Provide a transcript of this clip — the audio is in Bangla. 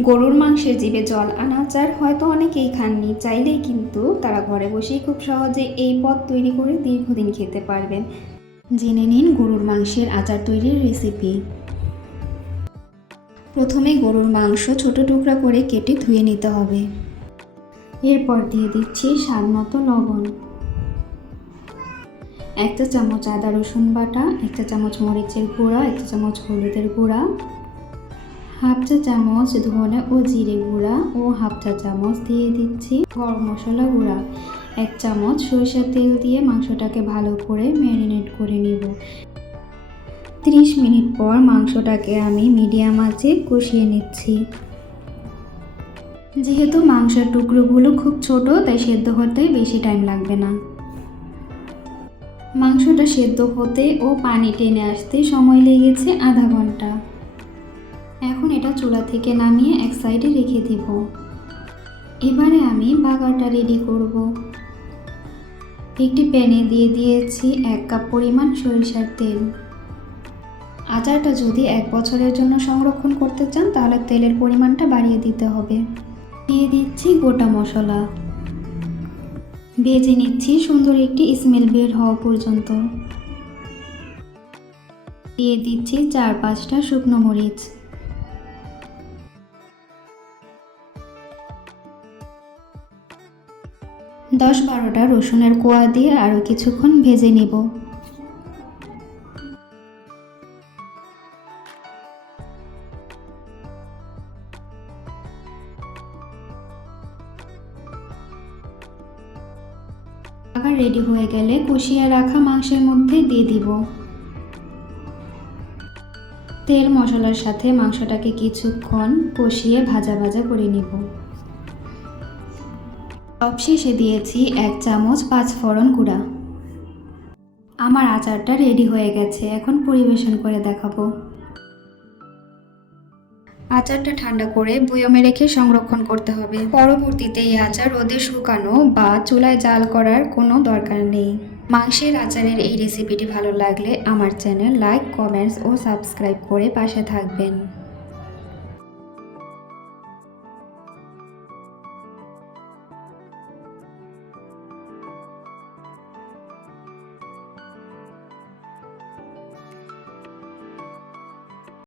গরুর মাংসের জিভে জল আনা আচার হয়তো অনেকেই খাননি, চাইলেই কিন্তু তারা ঘরে বসেই খুব সহজে এই পদ তৈরি করে দীর্ঘদিন খেতে পারবেন। জেনে নিন গরুর মাংসের আচার তৈরির রেসিপি প্রথমে গরুর মাংস ছোট টুকরা করে কেটে ধুয়ে নিতে হবে। এরপর দিয়ে দিচ্ছি স্বাদ মতো লবণ। একটা চামচ আদা রসুন বাটা, একটা চামচ মরিচের গুঁড়া, একটা চামচ হলুদের গুঁড়া। হাফ চা চামচ ধনে ও জিরে গুঁড়া ও হাফ চা চামচ দিয়ে দিচ্ছি গরম মশলা গুঁড়া। এক চামচ সরিষার তেল দিয়ে মাংসটাকে ভালো করে ম্যারিনেট করে নেব। ত্রিশ মিনিট পর মাংসটাকে আমি মিডিয়াম আঁচে কষিয়ে নিচ্ছি। যেহেতু মাংসের টুকরোগুলো খুব ছোট, তাই সেদ্ধ হতে বেশি টাইম লাগবে না। মাংসটা সেদ্ধ হতে ও পানি টেনে আসতে সময় লেগেছে আধা ঘণ্টা। এখন এটা চুলা থেকে নামিয়ে এক সাইডে রেখে দিব। এবারে আমি বাগারটা রেডি করব। একটি প্যানে দিয়ে দিয়েছি এক কাপ পরিমাণ সরিষার তেল। আচারটা যদি এক বছরের জন্য সংরক্ষণ করতে চান, তাহলে তেলের পরিমাণটা বাড়িয়ে দিতে হবে। দিয়ে দিচ্ছি গোটা মশলা। ভেজে নিচ্ছি সুন্দর একটি স্মেল বের হওয়া পর্যন্ত। দিয়ে দিচ্ছি চার পাঁচটা শুকনো মরিচ। দশ বারোটা রসুনের কোয়া দিয়ে আরও কিছুক্ষণ ভেজে নেব। আবার রেডি হয়ে গেলে কষিয়ে রাখা মাংসের মধ্যে দিয়ে দিব। তেল মশলার সাথে মাংসটাকে কিছুক্ষণ কষিয়ে ভাজা ভাজা করে নিব। সবশেষে দিয়েছি এক চামচ পাঁচ ফোড়ন গুঁড়া। আমার আচারটা রেডি হয়ে গেছে, এখন পরিবেশন করে দেখাবো। আচারটা ঠান্ডা করে বয়মে রেখে সংরক্ষণ করতে হবে। পরবর্তীতে এই আচার রোদে শুকানো বা চুলায় জাল করার কোনো দরকার নেই। মাংসের আচারের এই রেসিপিটি ভালো লাগলে আমার চ্যানেল লাইক কমেন্টস ও সাবস্ক্রাইব করে পাশে থাকবেন।